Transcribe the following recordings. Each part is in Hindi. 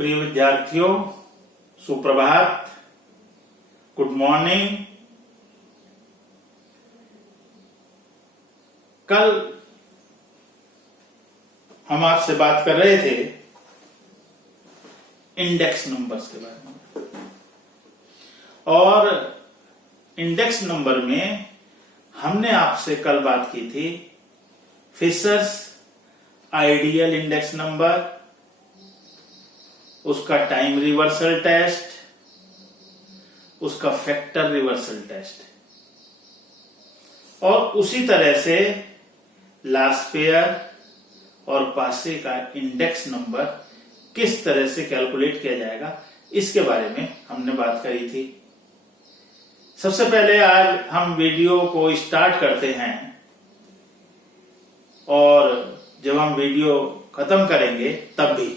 प्रिय विद्यार्थियों, सुप्रभात, गुड मॉर्निंग। कल हम आपसे बात कर रहे थे इंडेक्स नंबर्स के बारे में, और इंडेक्स नंबर में हमने आपसे कल बात की थी फिशर्स आइडियल इंडेक्स नंबर, उसका टाइम रिवर्सल टेस्ट, उसका फैक्टर रिवर्सल टेस्ट, और उसी तरह से लास्ट पेयर और पासे का इंडेक्स नंबर किस तरह से कैलकुलेट किया जाएगा, इसके बारे में हमने बात करी थी। सबसे पहले आज हम वीडियो को स्टार्ट करते हैं, और जब हम वीडियो खत्म करेंगे तब भी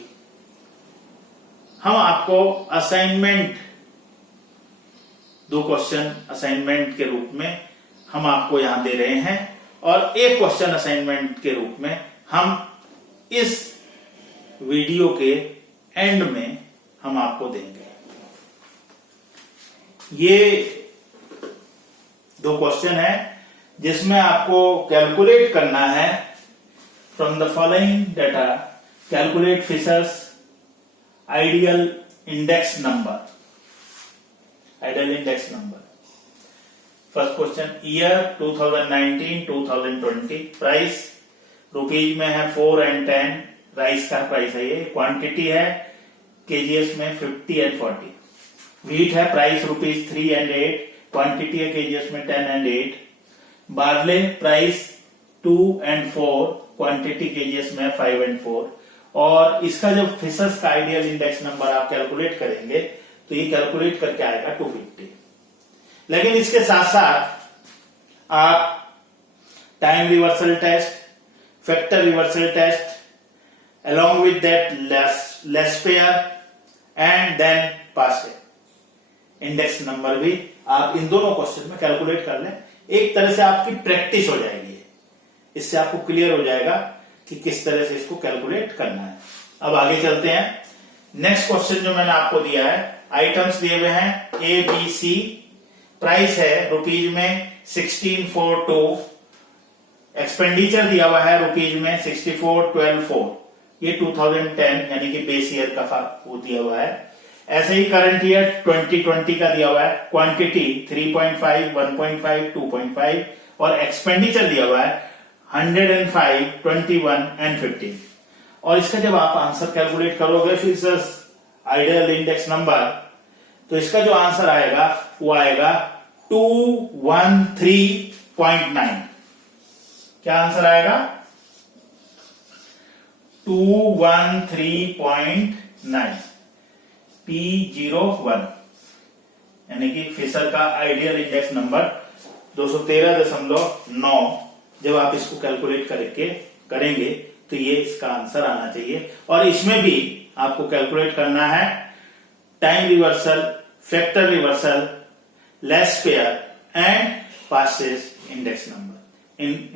हम आपको असाइनमेंट, 2 क्वेश्चन असाइनमेंट के रूप में हम आपको यहां दे रहे हैं, और एक क्वेश्चन असाइनमेंट के रूप में हम इस वीडियो के एंड में हम आपको देंगे। ये 2 क्वेश्चन है जिसमें आपको कैलकुलेट करना है from the following data, calculate Fisher's ideal index number. Ideal index number, first question, year 2019-2020, price rupees में है 4 and 10, राइस का प्राइस है ये, क्वांटिटी है केजीएस में 50 and 40, व्हीट है प्राइस रुपीज 3 and 8, क्वांटिटी है केजीएस में 10 and 8, barley price 2 and 4, quantity KGS में 5 and 4, और इसका जब फिशर्स का आइडियल इंडेक्स नंबर आप कैलकुलेट करेंगे तो ये कैलकुलेट करके आएगा 250। लेकिन इसके साथ साथ आप time reversal test, factor reversal test, along with that less pair and then pass index number भी आप इन दोनों क्वेश्चन में कैलकुलेट कर लें। एक तरह से आपकी प्रैक्टिस हो जाएगी, इससे आपको क्लियर हो जाएगा कि किस तरह से इसको कैलकुलेट करना है। अब आगे चलते हैं। नेक्स्ट क्वेश्चन जो मैंने आपको दिया है, आइटम्स दिए हुए हैं ए बी सी, प्राइस है रुपीज में 1642, एक्सपेंडिचर दिया हुआ है रुपीज में 6412.4, ये 2010 यानी कि बेस ईयर का वो दिया हुआ है। ऐसे ही करंट ईयर 2020 का दिया हुआ है, क्वांटिटी 3.5, 1.5, 2.5, और एक्सपेंडिचर दिया हुआ है 105, 21 and 15। और इसका जब आप आंसर कैलकुलेट करोगे फिशर्स आइडियल इंडेक्स नंबर, तो इसका जो आंसर आएगा वो आएगा 213.9। क्या आंसर आएगा? 213.9, P01, यानी कि फिशर का आइडियल इंडेक्स नंबर 213.9। जब आप इसको कैलकुलेट करेंगे तो ये इसका आंसर आना चाहिए। और इसमें भी आपको कैलकुलेट करना है time reversal, factor reversal, less pair and passes index number,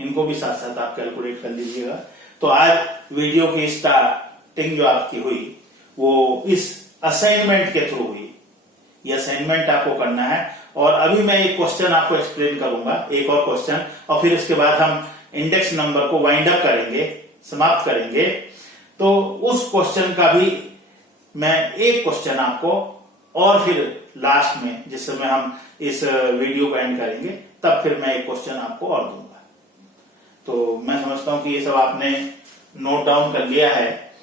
इनको भी साथ साथ आप कैलकुलेट कर लीजिएगा। तो आज वीडियो की स्टार्टिंग जो आपकी हुई वो इस असाइनमेंट के थ्रू हुई। ये असाइनमेंट आपको करना है, और अभी मैं एक क्वेश्चन आपको एक्सप्लेन करूंगा, एक और क्वेश्चन, और फिर उसके बाद हम इंडेक्स नंबर को वाइंड अप करेंगे, समाप्त करेंगे। तो उस क्वेश्चन का भी मैं एक क्वेश्चन आपको, और फिर लास्ट में जिस समय हम इस वीडियो को एंड करेंगे तब फिर मैं एक क्वेश्चन आपको और दूंगा। तो मैं समझता हूं कि ये सब आपने नोट डाउन कर लिया है,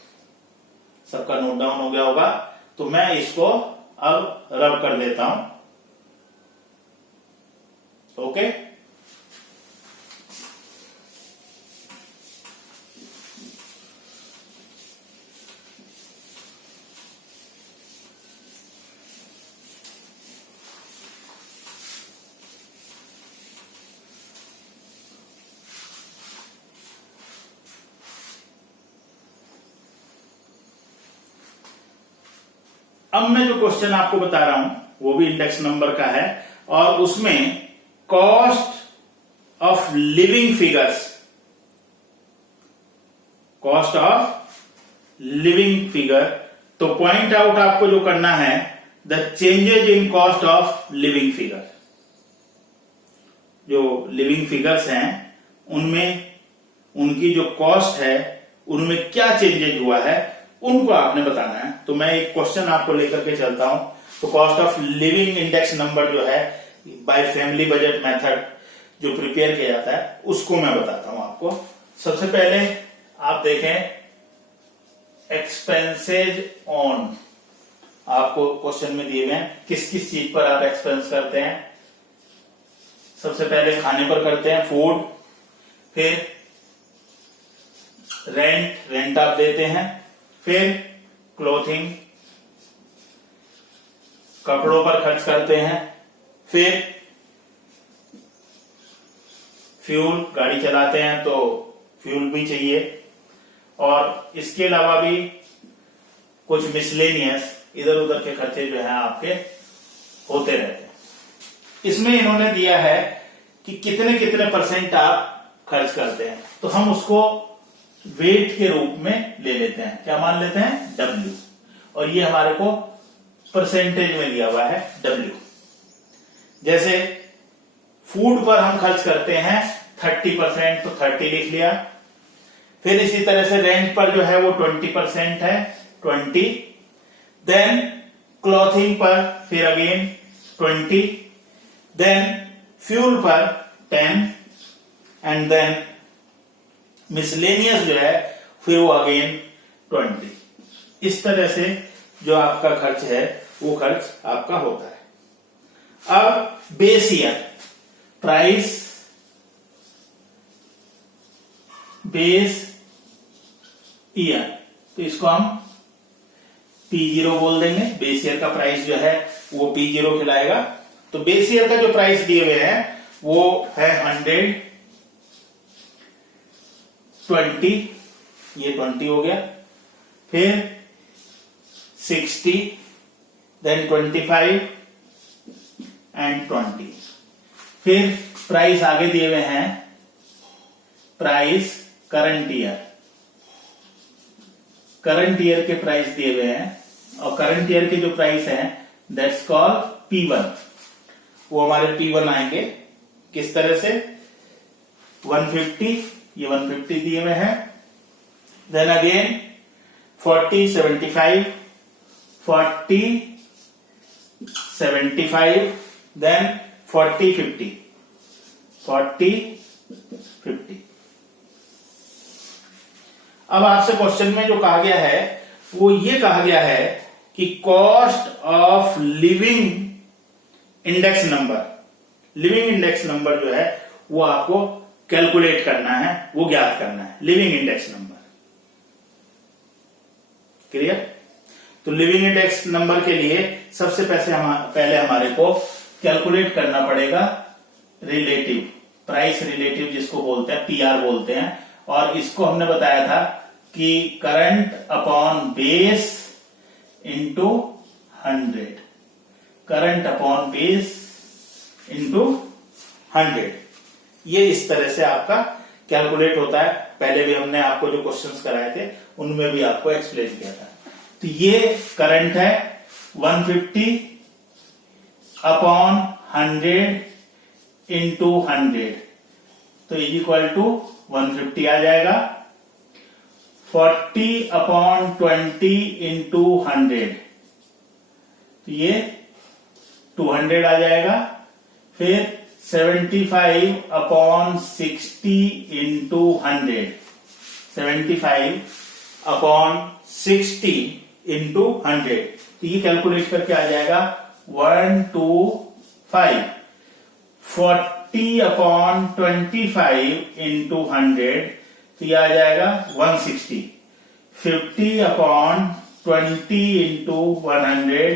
सबका नोट डाउन हो गया होगा। तो मैं इसको अब रब कर देता हूं। ओके, अब मैं जो क्वेश्चन आपको बता रहा हूं वो भी इंडेक्स नंबर का है, और उसमें cost of living figures, cost of living figure तो पॉइंट आउट आपको जो करना है, the changes in cost of living figure. जो लिविंग फिगर्स हैं उनमें उनकी जो कॉस्ट है उनमें क्या चेंजेज हुआ है उनको आपने बताना है। तो मैं एक क्वेश्चन आपको लेकर के चलता हूं। तो cost of living index number जो है बाय फैमिली बजट मेथड जो प्रिपेयर किया जाता है उसको मैं बताता हूं आपको। सबसे पहले आप देखें एक्सपेंसेज ऑन, आपको क्वेश्चन में दिए गए किस किस चीज पर आप एक्सपेंस करते हैं। सबसे पहले खाने पर करते हैं, फूड, फिर रेंट आप देते हैं, फिर क्लोथिंग कपड़ों पर खर्च करते हैं, फिर फ्यूल गाड़ी चलाते हैं तो फ्यूल भी चाहिए, और इसके अलावा भी कुछ मिसलेनियस इधर उधर के खर्चे जो हैं आपके होते रहते हैं। इसमें इन्होंने दिया है कि कितने कितने परसेंट आप खर्च करते हैं, तो हम उसको वेट के रूप में ले लेते हैं। क्या मान लेते हैं? W, और ये हमारे को परसेंटेज में दिया हुआ है W। जैसे फूड पर हम खर्च करते हैं 30%, तो 30 लिख लिया। फिर इसी तरह से रेंट पर जो है वो 20% है, 20। देन क्लॉथिंग पर फिर अगेन 20, देन फ्यूल पर 10, एंड देन मिसलेनियस जो है फिर वो अगेन 20। इस तरह से जो आपका खर्च है वो खर्च आपका होता है। अब base year price, base year, तो इसको हम P0 बोल देंगे। बेस ईयर का प्राइस जो है वो P0 कहलाएगा। तो बेस ईयर का जो प्राइस दिए हुए हैं वो है 100, 20, ये 20 हो गया, फिर 60, देन 25 एंड 20। फिर प्राइस आगे दिए हुए हैं, price current year, current year के प्राइस दिए हुए हैं, और करंट ईयर के जो प्राइस हैं दैट्स कॉल्ड P1। वो हमारे P1 आएंगे किस तरह से, 150, ये 150 दिए हुए हैं, देन अगेन 40, 75, 40, 75, देन 40, 50, 40, 50। अब आपसे क्वेश्चन में जो कहा गया है वो ये कहा गया है कि cost of living index number, living index number जो है वो आपको कैलकुलेट करना है, वो ज्ञात करना है, लिविंग इंडेक्स नंबर। क्लियर? तो लिविंग इंडेक्स नंबर के लिए सबसे पहले हमारे को कैलकुलेट करना पड़ेगा रिलेटिव, प्राइस रिलेटिव जिसको बोलते हैं, PR बोलते हैं। और इसको हमने बताया था कि current upon base into 100, current upon base into 100, ये इस तरह से आपका कैलकुलेट होता है। पहले भी हमने आपको जो क्वेश्चंस कराए थे उनमें भी आपको एक्सप्लेन किया था। तो ये करंट है 150 अपॉन 100 इंटू 100, तो इज इक्वल टू 150 आ जाएगा। 40 अपॉन 20 इंटू 100, तो ये 200 आ जाएगा। फिर 75 अपॉन 60 इंटू 100, 75 अपॉन 60 इंटू 100, तो ये कैलकुलेट करके आ जाएगा 125। 40 अपॉन 25 इंटू 100, तो ये आ जाएगा 160। 50 अपॉन 20 इंटू 100,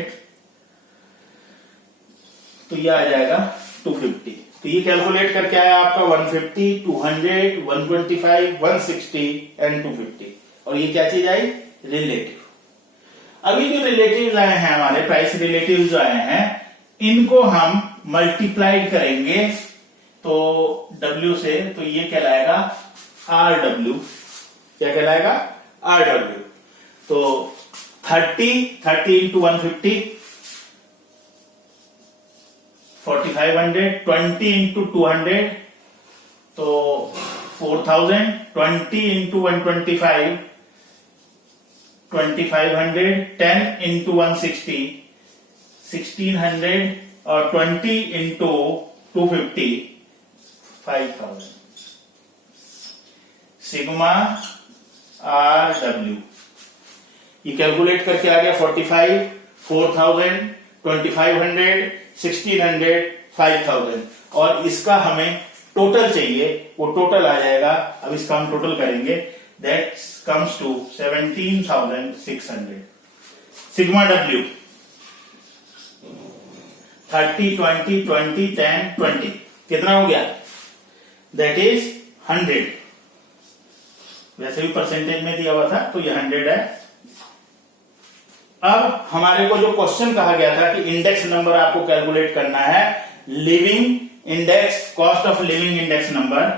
तो ये आ जाएगा 250। तो ये कैलकुलेट करके आया आपका 150, 200, 125, 160 एंड 250। और ये क्या चीज आई? रिलेटिव। अभी जो रिलेटिव आए हैं हमारे, प्राइस रिलेटिव जो आए हैं, इनको हम मल्टीप्लाइड करेंगे तो W से, तो ये कहलाएगा RW। क्या कहलाएगा? RW। तो 30 इंटू 150 4500, 20 इंटू 200 तो 4000, 20 इंटू 125 2500, 10 इंटू 160 1600 और 20 इंटू 250 5000। सिग्मा आर डब्ल्यू ये कैलकुलेट करके आ गया 45, 4000, 2500, 1600, 5000 और इसका हमें टोटल चाहिए, वो टोटल आ जाएगा। अब इसका हम टोटल करेंगे, that comes to 17,600। Sigma W 30, 20, 20, 10, 20 कितना हो गया? That is 100। वैसे भी परसेंटेज में दिया हुआ था तो ये 100 है। अब हमारे को जो क्वेश्चन कहा गया था कि इंडेक्स नंबर आपको कैलकुलेट करना है, living index, cost of living index number,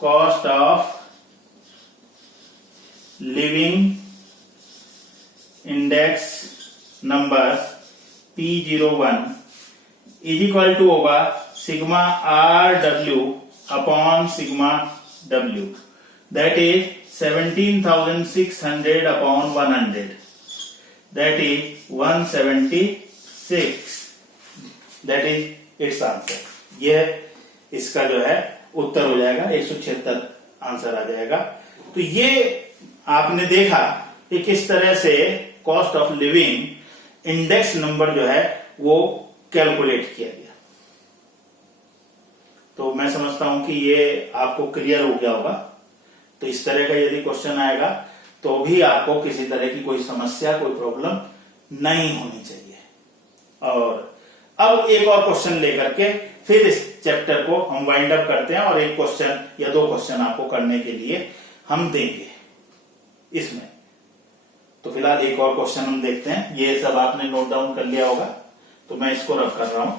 cost of living index number P01 is equal to होगा sigma R W upon sigma W, that is 17,600 upon 100, that is 176, that is it's answer. यह इसका जो है उत्तर हो जाएगा, 176 आंसर आ जाएगा। तो ये आपने देखा कि किस तरह से cost of living index number जो है वो कैलकुलेट किया गया। तो मैं समझता हूं कि ये आपको क्लियर हो गया होगा। तो इस तरह का यदि क्वेश्चन आएगा तो भी आपको किसी तरह की कोई समस्या, कोई प्रॉब्लम नहीं होनी चाहिए। और अब एक और क्वेश्चन लेकर के फिर इस चैप्टर को हम वाइंड अप करते हैं और एक क्वेश्चन या दो क्वेश्चन आपको करने के लिए हम देंगे इसमें। तो फिलहाल एक और क्वेश्चन हम देखते हैं। ये सब आपने नोट डाउन कर लिया होगा तो मैं इसको रब कर रहा हूं।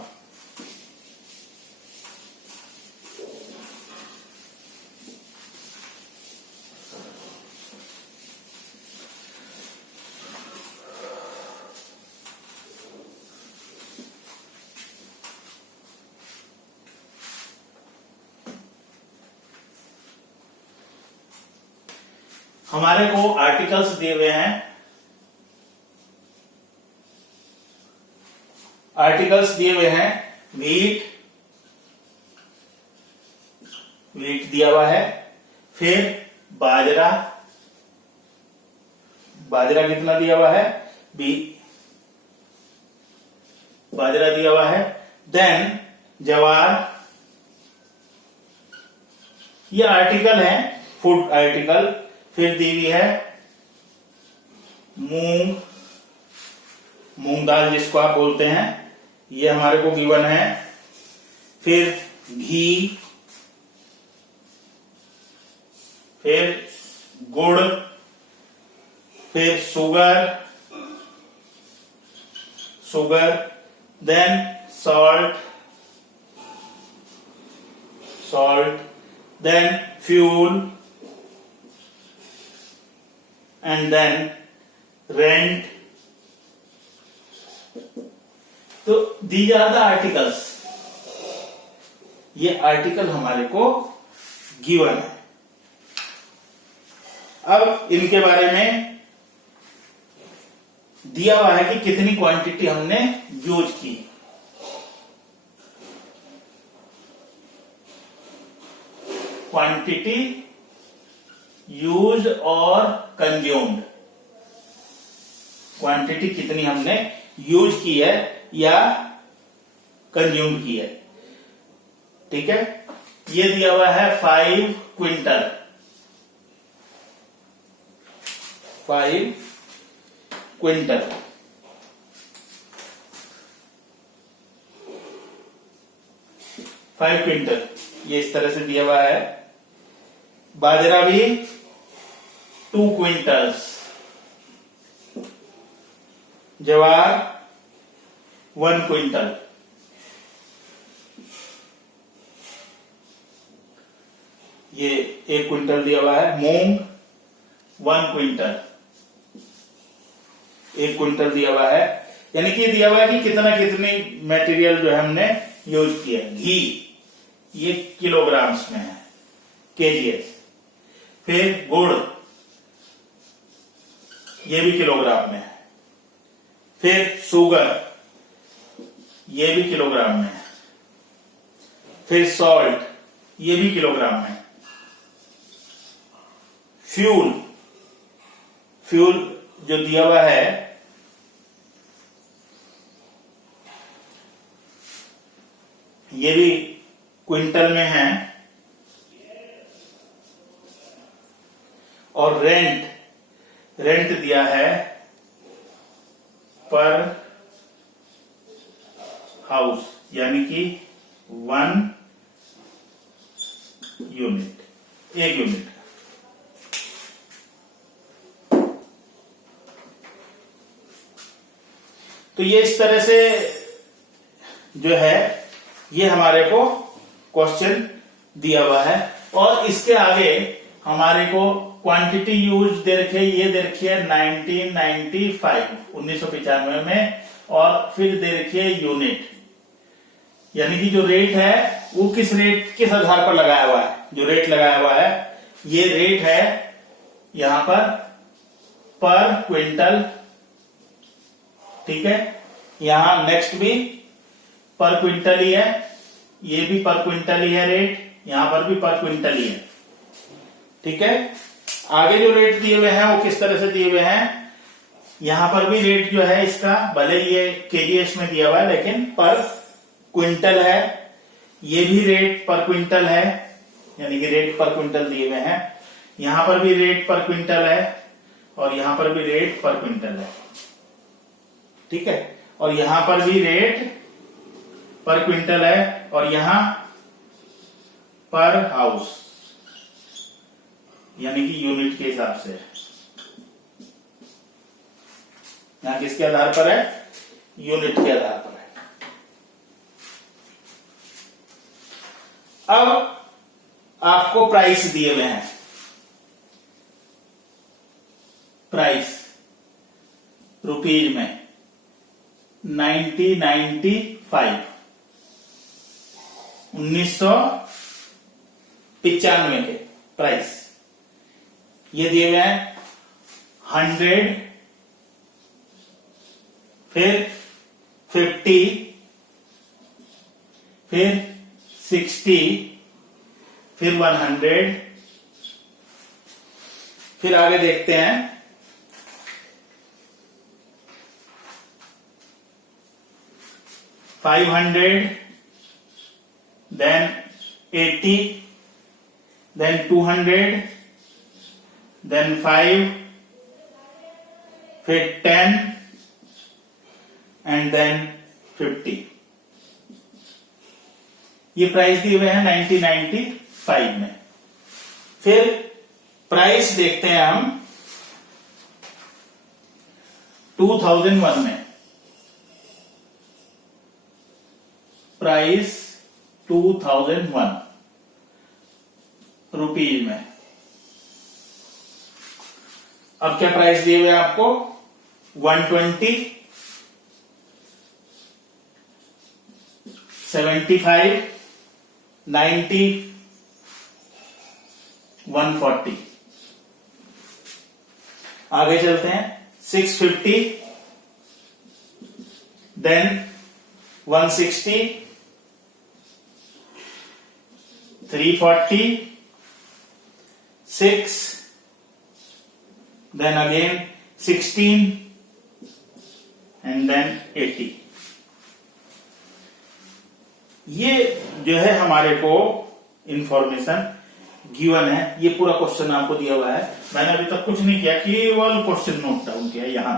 हमारे को आर्टिकल्स दिए हुए हैं, आर्टिकल्स दिए हुए हैं वीट, वीट दिया हुआ है, फिर बाजरा, बाजरा कितना दिया हुआ है? बाजरा दिया हुआ है, देन जवार, ये आर्टिकल है, फूड आर्टिकल। फिर दी हुई है मूंग, मूंग दाल जिसको आप बोलते हैं, ये हमारे को गिवन है। फिर घी, फिर गुड़, फिर sugar, sugar, then salt, salt, then fuel, and then rent. तो these are the articles, ये आर्टिकल हमारे को गिवन है। अब इनके बारे में दिया हुआ है कि कितनी क्वांटिटी हमने यूज की। क्वांटिटी यूज और कंज्यूम्ड, क्वांटिटी कितनी हमने यूज की है या कंज्यूम की है। ठीक है, ये दिया हुआ है 5 क्विंटल, 5 क्विंटल। फाइव क्विंटल ये इस तरह से दिया हुआ है। बाजरा भी 2 क्विंटल्स, जवार 1 क्विंटल, ये 1 क्विंटल दिया हुआ है। मूंग 1 क्विंटल, 1 क्विंटल दिया हुआ है, यानी कि दिया हुआ है कि कितनी मटेरियल जो है हमने यूज किया। घी ये किलोग्राम्स में है, केजीएस। फिर गुड़ ये भी किलोग्राम में है। फिर शुगर ये भी किलोग्राम में है। फिर सॉल्ट ये भी किलोग्राम में है। फ्यूल जो दिया हुआ है ये भी क्विंटल में है। और रेंट दिया है पर हाउस, यानी कि 1 यूनिट, 1 यूनिट। तो ये इस तरह से जो है ये हमारे को क्वेश्चन दिया हुआ है। और इसके आगे हमारे को क्वांटिटी यूज दे रखी है, ये दे रखी है 1995 में। और फिर दे रखी है यूनिट, यानी कि जो रेट है वो किस आधार पर लगाया हुआ है। जो रेट लगाया हुआ है ये रेट है यहां पर क्विंटल, ठीक है। यहां नेक्स्ट भी पर क्विंटल ही है, ये भी पर क्विंटल ही है रेट, यहां पर भी पर क्विंटल ही है, ठीक है। आगे जो रेट दिए हुए हैं वो किस तरह से दिए हुए हैं, यहां पर भी रेट जो है इसका भले ये केजीएस में दिया हुआ है लेकिन पर क्विंटल है। ये भी रेट पर क्विंटल है, यानी कि रेट पर क्विंटल दिए हुए हैं। यहां पर भी रेट पर क्विंटल है और यहां पर भी रेट पर क्विंटल है, ठीक है। और यहां पर भी रेट पर क्विंटल है और यहां पर हाउस, यानी कि यूनिट के हिसाब से। यहां किसके आधार पर है, यूनिट के आधार पर है। अब आपको प्राइस दिए हुए हैं, प्राइस रुपीज में 1995 के प्राइस ये दिए गए हैं 100, फिर 50, फिर 60, फिर 100, फिर आगे देखते हैं 500, then 80, then 200, then 5, फिर 10 and then 50। ये प्राइस दिए हुए हैं 1995 में। फिर प्राइस देखते हैं हम 2001 में। प्राइस 2001 रुपीज में। अब क्या प्राइस दिए हुए हैं आपको, 120, 75, 90, 140। आगे चलते हैं 650, then 160, 340, 6, then again 16 and then 80। ये जो है हमारे को इंफॉर्मेशन गिवन है। ये पूरा क्वेश्चन आपको दिया हुआ है। मैंने अभी तक कुछ नहीं किया, केवल क्वेश्चन नोट डाउन किया। यहां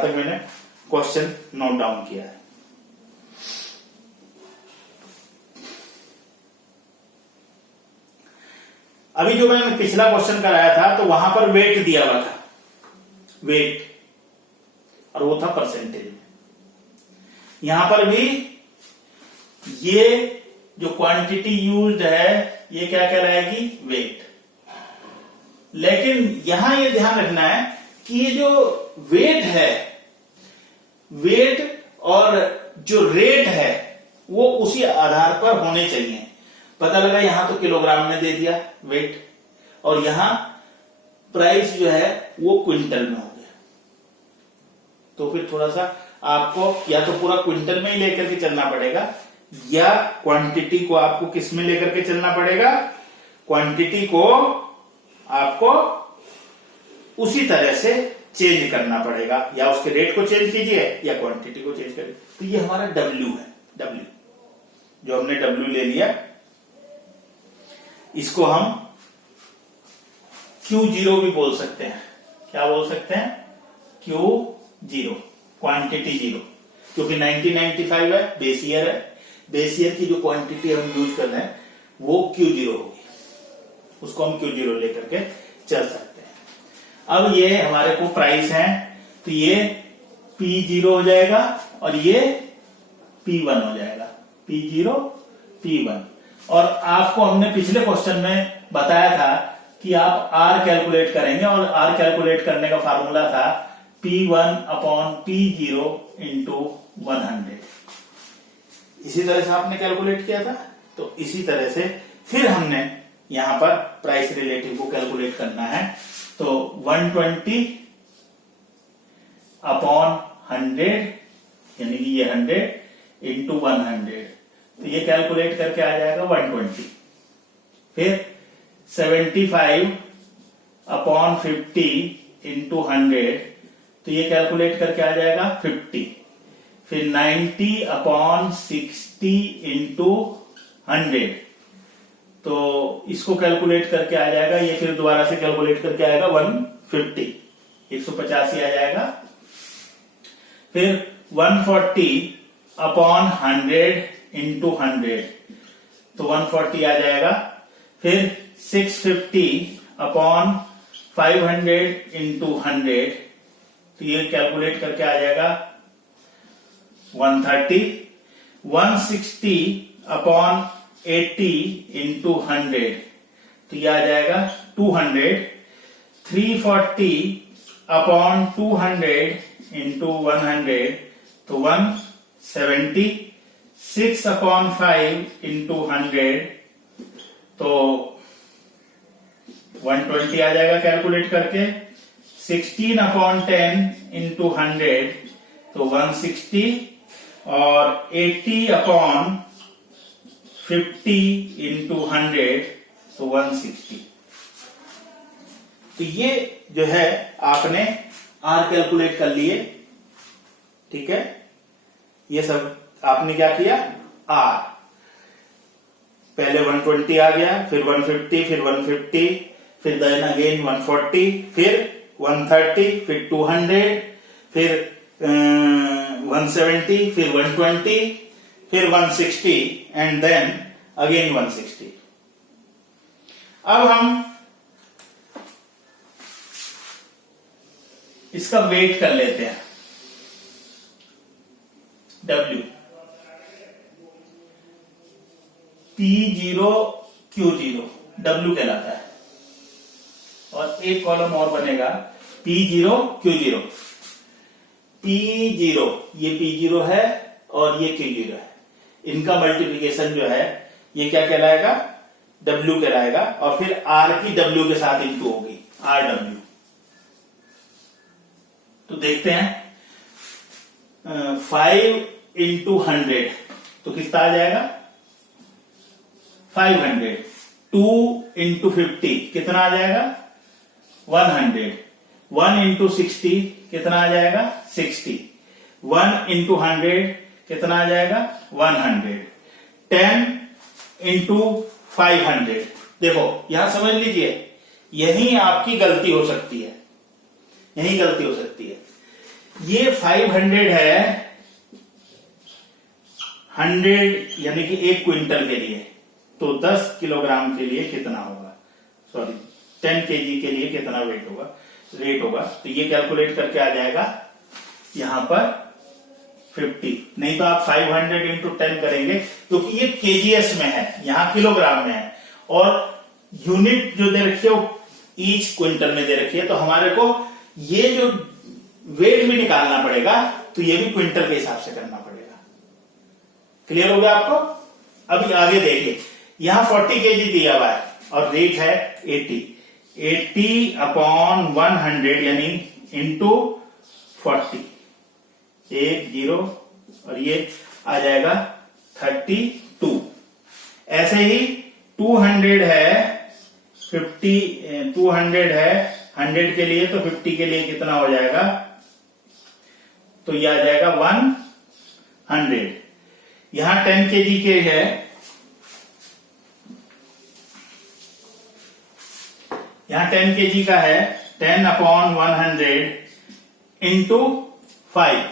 तक मैंने क्वेश्चन नोट डाउन किया है। अभी जो मैंने पिछला क्वेश्चन कराया था तो वहां पर वेट दिया हुआ था, वेट, और वो था परसेंटेज में। यहां पर भी ये जो क्वांटिटी यूज्ड है ये क्या कहलाएगी, वेट। लेकिन यहां ये ध्यान रखना है कि ये जो वेट है, वेट और जो रेट है वो उसी आधार पर होने चाहिए। पता लगा यहां तो किलोग्राम में दे दिया वेट, और यहां प्राइस जो है वो क्विंटल में हो गया। तो फिर थोड़ा सा आपको या तो पूरा क्विंटल में ही लेकर के चलना पड़ेगा, या क्वांटिटी को आपको किस में लेकर के चलना पड़ेगा, क्वांटिटी को आपको उसी तरह से चेंज करना पड़ेगा, या उसके रेट को चेंज कीजिए या क्वांटिटी को चेंज करिए। तो ये हमारा W है, W जो हमने W ले लिया, इसको हम Q0 भी बोल सकते हैं। क्या बोल सकते हैं? Q0, क्वांटिटी जीरो, क्योंकि 1995 है, बेस ईयर है, बेस ईयर की जो क्वांटिटी हम यूज कर रहे हैं वो Q0 होगी, उसको हम Q0 लेकर के चल सकते हैं। अब ये हमारे को प्राइस है, तो ये P0 हो जाएगा और ये P1 हो जाएगा, P0 P1। और आपको हमने पिछले क्वेश्चन में बताया था कि आप R कैलकुलेट करेंगे, और R कैलकुलेट करने का फार्मूला था P1 अपॉन P0 इंटू 100। इसी तरह से आपने कैलकुलेट किया था। तो इसी तरह से फिर हमने यहां पर प्राइस रिलेटिव को कैलकुलेट करना है। तो 120 अपॉन 100 यानी कि ये 100 इंटू 100, तो ये कैलकुलेट करके आ जाएगा 120। फिर 75 अपॉन 50 इंटू 100, तो ये कैलकुलेट करके आ जाएगा 50। फिर 90 अपॉन 60 इंटू 100, तो इसको कैलकुलेट करके आ जाएगा, ये फिर दोबारा से कैलकुलेट करके आएगा 150, 185 आ जाएगा। फिर 140 अपॉन 100 इंटू 100, तो 140 आ जाएगा। फिर 650 अपॉन 500 इंटू 100, तो ये कैलकुलेट करके आ जाएगा 130। 160 अपॉन 80 इंटू 100, तो ये आ जाएगा 200। 340 अपॉन 200 इंटू 100, तो 170। 6 अपॉन 5 इंटू 100, तो 120 आ जाएगा कैलकुलेट करके। 16 अपॉन 10 इंटू 100, तो 160, और 80 अपॉन 50 इंटू 100, तो 160। तो ये जो है आपने R कैलकुलेट कर लिए, ठीक है। ये सब आपने क्या किया, R पहले 120 आ गया, फिर 150, फिर 150, फिर देन अगेन 140, फिर 130, फिर 200, फिर 170, फिर 120, फिर 160 एंड देन अगेन 160। अब हम इसका वेट कर लेते हैं, W P0 Q0 W कहलाता है, और एक कॉलम और बनेगा P0 Q0। P0 ये P0 है और ये Q0 है, इनका मल्टीप्लिकेशन जो है ये क्या कहलाएगा, W कहलाएगा, और फिर R की W के साथ इंटू होगी, RW। तो देखते हैं 5 इंटू 100, तो कितना आ जाएगा 500। 2 इंटू 50 कितना आ जाएगा 100। 1 इंटू 60 कितना आ जाएगा 60। 1 इंटू 100 कितना आ जाएगा 100। 10 इंटू 500, देखो यहां समझ लीजिए, यही आपकी गलती हो सकती है, यही गलती हो सकती है। ये 500 है 100 यानी कि 1 क्विंटल के लिए, तो 10 किलोग्राम के लिए कितना होगा, सॉरी 10 केजी के लिए कितना वेट होगा, रेट होगा। तो ये कैलकुलेट करके आ जाएगा यहां पर 50। नहीं तो आप 500 इंटू 10 करेंगे, क्योंकि ये केजीएस में है, यहां किलोग्राम में है, और यूनिट जो दे रखी है वो ईच क्विंटल में दे रखी है। तो हमारे को ये जो वेट भी निकालना पड़ेगा तो ये भी क्विंटल के हिसाब से करना पड़ेगा। क्लियर हो गया आपको? अभी आगे देखिए, यहां 40 केजी दिया हुआ है और रेट है 80 अपॉन 100 यानी इंटू 40, 1 0 और ये आ जाएगा 32। ऐसे ही 200 है 50, 200 है 100 के लिए, तो 50 के लिए कितना हो जाएगा? तो ये आ जाएगा 100। यहां 10 केजी के है, यहां 10 केजी का है, 10 अपॉन 100 इंटू 5,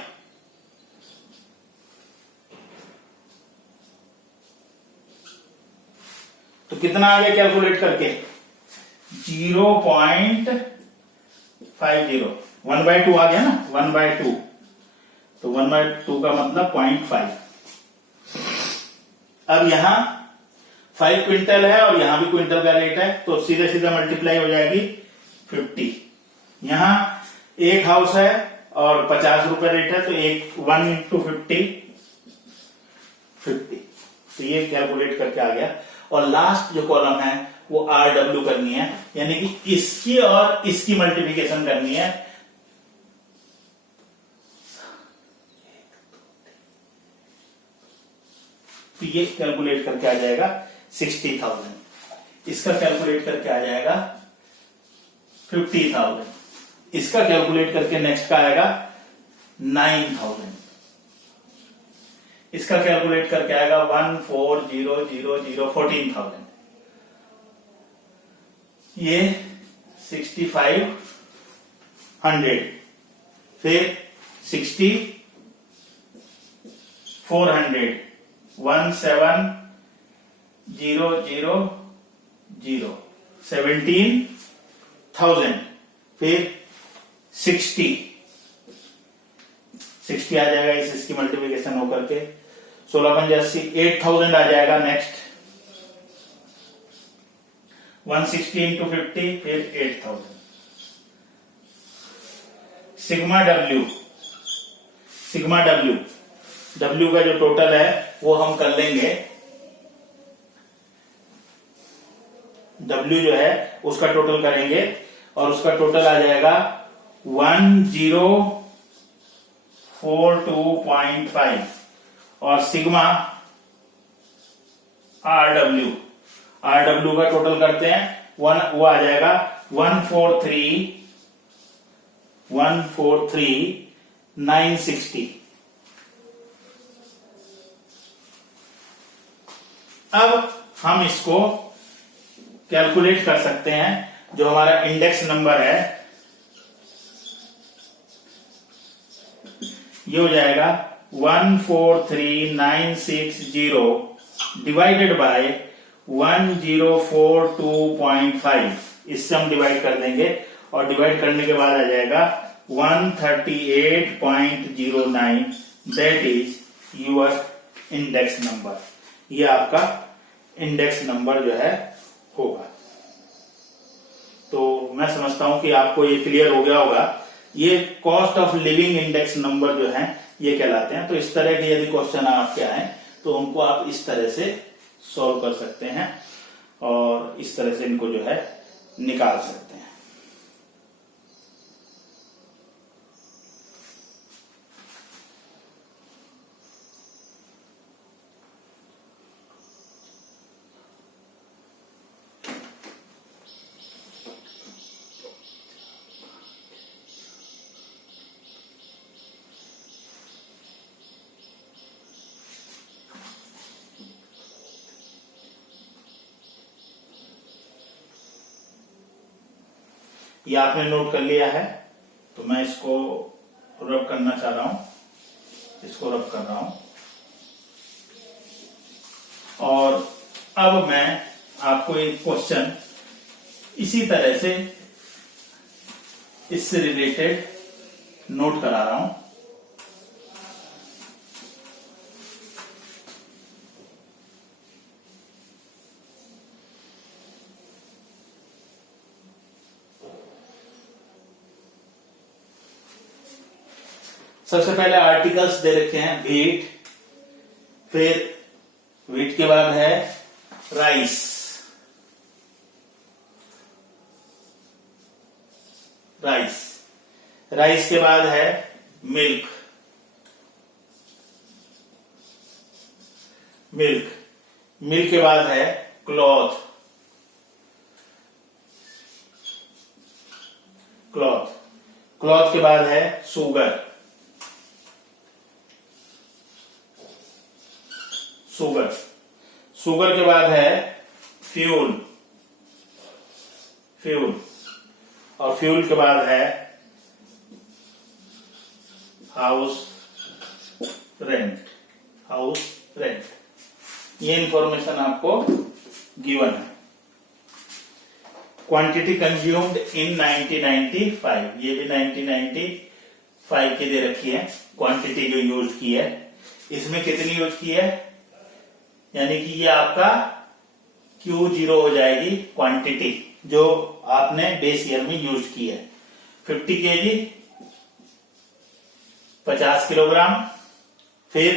तो कितना आ गया कैलकुलेट करके? 0.50, 1/2 आ गया ना, 1/2, तो 1/2 का मतलब 0.5। अब यहां 5 क्विंटल है और यहां भी क्विंटल का रेट है, तो सीधे सीधे मल्टीप्लाई हो जाएगी 50। यहां एक हाउस है और 50 रुपए रेट है, तो 1 इंटू 50, तो ये कैलकुलेट करके आ गया। और लास्ट जो कॉलम है वो RW करनी है, यानी कि इसकी और इसकी मल्टीप्लिकेशन करनी है। तो ये कैलकुलेट करके आ जाएगा 60,000, इसका कैलकुलेट करके आ जाएगा 50,000, इसका कैलकुलेट करके नेक्स्ट का आएगा 9,000, इसका कैलकुलेट करके आएगा 14,000, 14,000। ये 6,500, फिर 6,400, 17,000, 17,000, फिर 60 आ जाएगा इसकी मल्टीप्लिकेशन होकर के 16 पंजे 80, 8,000 आ जाएगा नेक्स्ट, 160 इंटू 50, फिर 8,000। सिग्मा डब्ल्यू का जो टोटल है वो हम कर लेंगे। डब्ल्यू जो है उसका टोटल करेंगे और उसका टोटल आ जाएगा 1042.5 और सिग्मा RW का टोटल करते हैं, वो आ जाएगा 143,960। अब हम इसको कैलकुलेट कर सकते हैं, जो हमारा इंडेक्स नंबर है ये हो जाएगा 143,960 डिवाइडेड बाय 1042.5, इससे हम डिवाइड कर देंगे और डिवाइड करने के बाद आ जाएगा 138.09, that is your index number. ये आपका इंडेक्स नंबर जो है होगा। तो मैं समझता हूं कि आपको ये क्लियर हो गया होगा। ये cost of living index number जो है ये कहलाते हैं। तो इस तरह के यदि क्वेश्चन आपके आए तो उनको आप इस तरह से सॉल्व कर सकते हैं और इस तरह से इनको जो है निकाल सकते हैं। ये आपने नोट कर लिया है, तो मैं इसको रब करना चाह रहा हूं, इसको रब कर रहा हूं। और अब मैं आपको एक क्वेश्चन इसी तरह से इससे रिलेटेड नोट करा रहा हूं। सबसे पहले आर्टिकल्स दे रखे हैं व्हीट, फिर व्हीट के बाद है राइस, राइस के बाद है मिल्क, मिल्क के बाद है क्लॉथ, क्लॉथ के बाद है शुगर, शुगर के बाद है फ्यूल, और फ्यूल के बाद है हाउस रेंट, ये इंफॉर्मेशन आपको गिवन है। क्वांटिटी कंज्यूम्ड इन 1995, ये भी 1995 की दे रखी है, क्वांटिटी जो यूज की है, इसमें कितनी यूज की है, यानी कि ये आपका Q0 हो जाएगी क्वांटिटी जो आपने बेस ईयर में यूज की है। 50 kg 50 किलोग्राम, फिर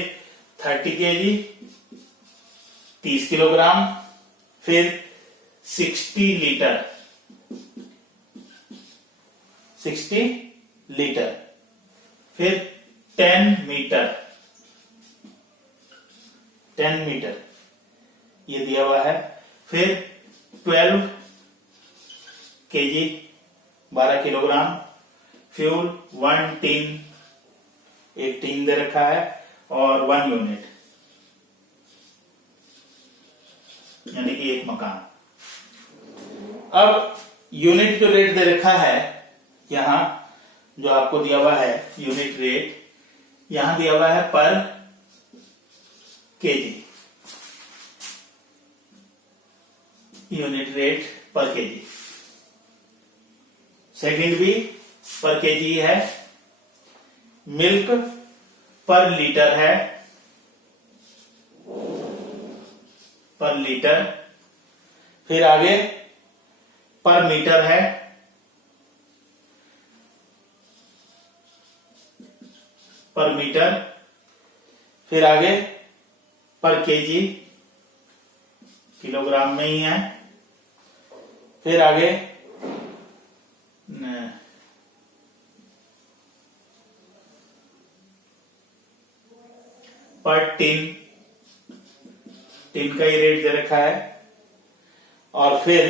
30 kg 30 किलोग्राम, फिर 60 लीटर, फिर 10 मीटर ये दिया हुआ है, फिर 12 kg 12 किलोग्राम, फ्यूल 1 टीन, एक टीन दे रखा है, और 1 यूनिट यानी कि एक मकान। अब यूनिट जो रेट दे रखा है यहां, जो आपको दिया हुआ है यूनिट रेट, यहां दिया हुआ है पर केजी, यूनिट रेट पर केजी। सेकंड भी पर केजी है, मिल्क पर लीटर है, पर लीटर, फिर आगे पर मीटर है, पर मीटर, फिर आगे पर केजी, किलोग्राम में ही है, फिर आगे पर टिन, टिन का ही रेट दे रखा है, और फिर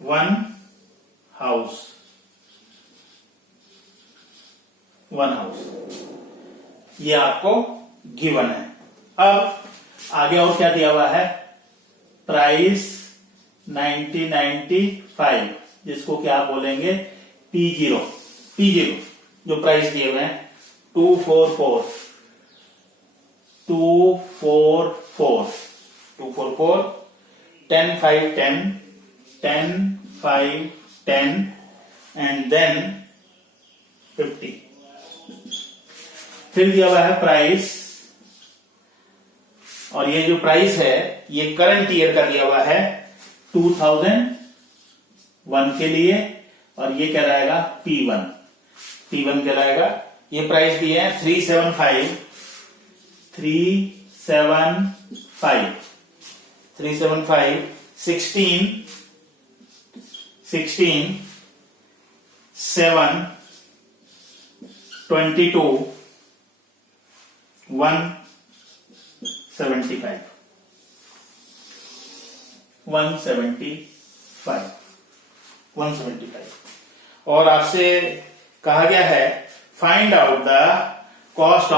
1 हाउस, ये आपको गिवन है। अब आगे और क्या दिया हुआ है, प्राइस 1995, जिसको क्या बोलेंगे P0, जो प्राइस दिए हुए हैं 244, 10, 5, 10, 10, 5, 10 and then 50। फिर दिया हुआ है प्राइस, और ये जो प्राइस है ये करंट ईयर का दिया हुआ है 2001 के लिए, और ये क्या रहेगा P1 कहलाएगा। ये प्राइस दिए हैं 375, 16, 7, 22, 175, 175। और आपसे कहा गया है find out the cost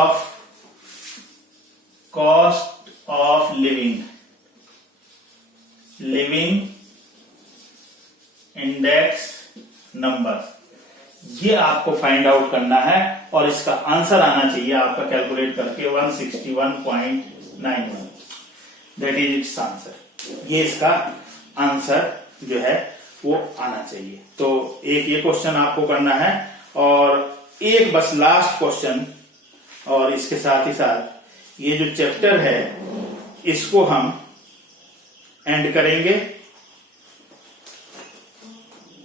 of living index number, ये आपको फाइंड आउट करना है, और इसका आंसर आना चाहिए आपका कैलकुलेट करके 161.91, दैट इज इट्स आंसर। ये इसका आंसर जो है वो आना चाहिए। तो एक ये क्वेश्चन आपको करना है, और एक बस लास्ट क्वेश्चन, और इसके साथ ही साथ ये जो चैप्टर है इसको हम एंड करेंगे।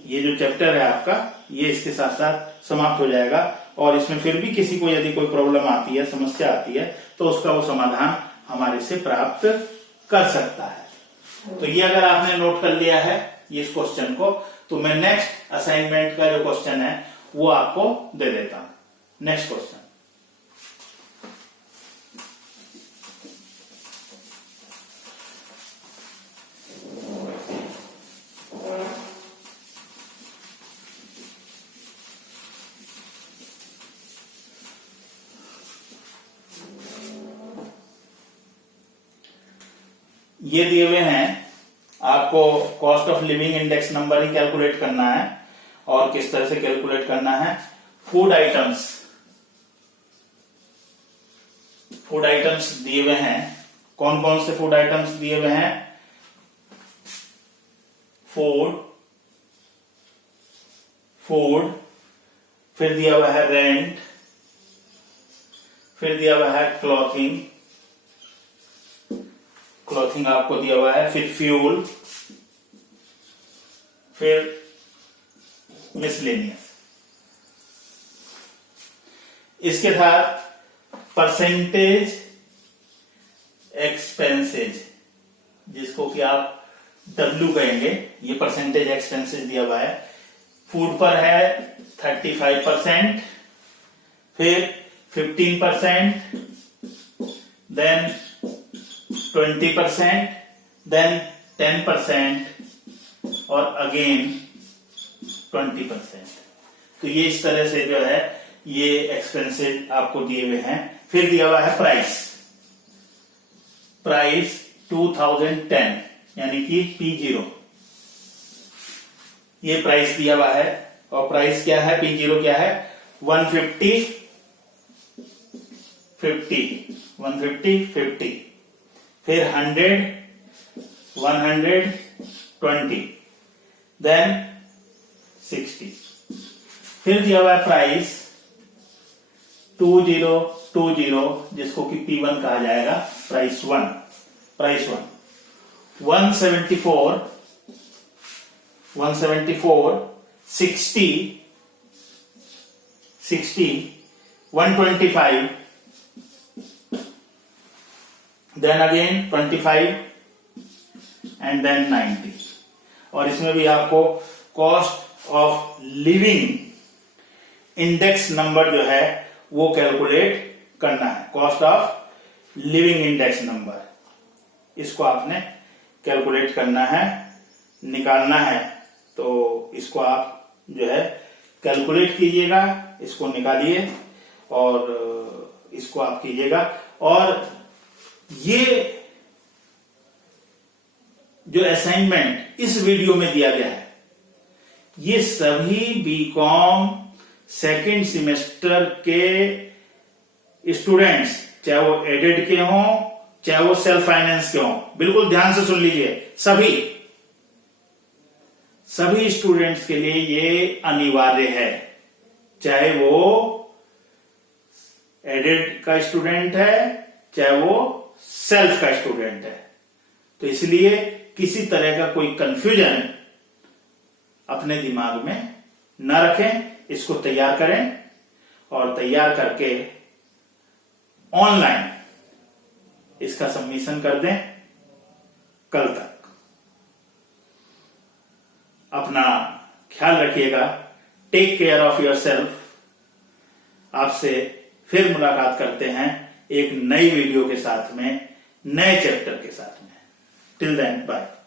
ये जो चैप्टर है आपका ये इसके साथ साथ समाप्त हो जाएगा। और इसमें फिर भी किसी को यदि कोई प्रॉब्लम आती है, समस्या आती है, तो उसका वो समाधान हमारे से प्राप्त कर सकता है। तो ये अगर आपने नोट कर लिया है इस क्वेश्चन को, तो मैं नेक्स्ट असाइनमेंट का जो क्वेश्चन है वो आपको दे देता हूं। नेक्स्ट क्वेश्चन, ये दिए हुए हैं आपको cost of living index number he calculate करना है। और किस तरह से कैलकुलेट करना है? फूड आइटम्स दिए हुए हैं। कौन कौन से फूड आइटम्स दिए हुए हैं? फूड, फिर दिया हुआ है रेंट, फिर दिया हुआ है क्लॉथिंग आपको दिया हुआ है, फिर फ्यूल, फिर मिसलेनियस। इसके साथ परसेंटेज एक्सपेंसेज, जिसको कि आप W कहेंगे, ये परसेंटेज एक्सपेंसेज दिया हुआ है। फूड पर है 35%, फिर 15%, देन 20%, देन 10% और अगेन 20%। तो ये इस तरह से जो है ये एक्सपेंसेस आपको दिए हुए हैं। फिर दिया हुआ है प्राइस 2010 यानी कि P0, ये प्राइस दिया हुआ है। और प्राइस क्या है? P0 क्या है? 150, 50, फिर 100, 120, देन 60। फिर दिया हुआ है प्राइस 2020, जिसको कि P1 कहा जाएगा, price 1, 174, 60, 125, then again 25 and then 90। और इसमें भी आपको cost of living index number जो है वो कैलकुलेट करना है। Cost of living index number, इसको आपने कैलकुलेट करना है, निकालना है। तो इसको आप जो है कैलकुलेट कीजिएगा, इसको निकालिए और इसको आप कीजिएगा। और ये जो असाइनमेंट इस वीडियो में दिया गया है, ये सभी बीकॉम सेकेंड सेमेस्टर के स्टूडेंट्स, चाहे वो एडेड के हों, चाहे वो सेल्फ फाइनेंस के हों, बिल्कुल ध्यान से सुन लीजिए, सभी स्टूडेंट्स के लिए ये अनिवार्य है। चाहे वो एडेड का स्टूडेंट है, चाहे वो सेल्फ का स्टूडेंट है। तो इसलिए किसी तरह का कोई कंफ्यूजन अपने दिमाग में न रखें, इसको तैयार करें और तैयार करके ऑनलाइन इसका सबमिशन कर दें कल तक। अपना ख्याल रखिएगा, टेक केयर ऑफ योरसेल्फ। आपसे फिर मुलाकात करते हैं एक नई वीडियो के साथ में, नए चैप्टर के साथ में। Till then bye.